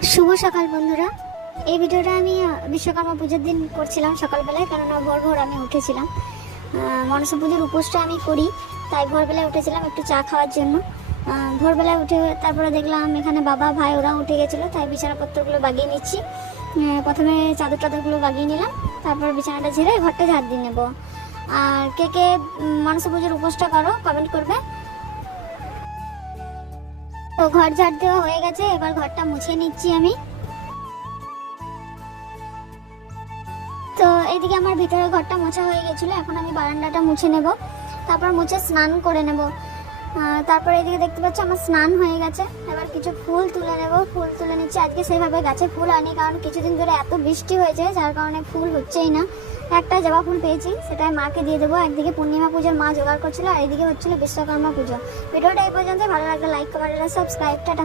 শুভ সকাল বন্ধুরা। এই ভিডিওটা আমি বিশ্বকর্মা পুজোর দিন করছিলাম সকালবেলায়, কেননা ভোর ভোর আমি উঠেছিলাম। মনসা পুজোর উপোসটা আমি করি, তাই ভোরবেলায় উঠেছিলাম একটু চা খাওয়ার জন্য। ভোরবেলায় উঠে তারপরে দেখলাম এখানে বাবা ভাই ওরা উঠে গেছিলো, তাই বিছানাপত্রগুলো বাগিয়ে নিচ্ছি। প্রথমে চাদর টাদরগুলো বাগিয়ে নিলাম, তারপর বিছানাটা ঝেড়ে ঘরটা ঝাড় দিয়ে নেবো। আর কে কে মনসা পুজোর উপোসটা করো কমেন্ট করবে। তো ঘর ঝাড় দেওয়া হয়ে গেছে, এবার ঘরটা মুছে নিচ্ছি আমি। তো এইদিকে আমার ভিতরে ঘরটা মোছা হয়ে গেছিলো, এখন আমি বারান্দাটা মুছে নেব, তারপর মুছে স্নান করে নেব। তারপর এদিকে দেখতে পাচ্ছি আমার স্নান হয়ে গেছে। এবার কিছু ফুল তুলে নেব, ফুল তুলে নিচ্ছি। আজকে সেভাবে গাছে ফুল আনি, কারণ কিছুদিন ধরে এত বৃষ্টি হয়েছে যার কারণে ফুল হচ্ছেই না। একটা জবা ফুল পেয়েছি, সেটাই মাকে দিয়ে দেবো। একদিকে পূর্ণিমা পুজোর মা জোগাড় করছিল, আর এদিকে হচ্ছিল বিশ্বকর্মা পুজো। ভিডিওটা এই পর্যন্ত। ভালো লাগলে লাইক কমেন্ট সাবস্ক্রাইব। টাটা।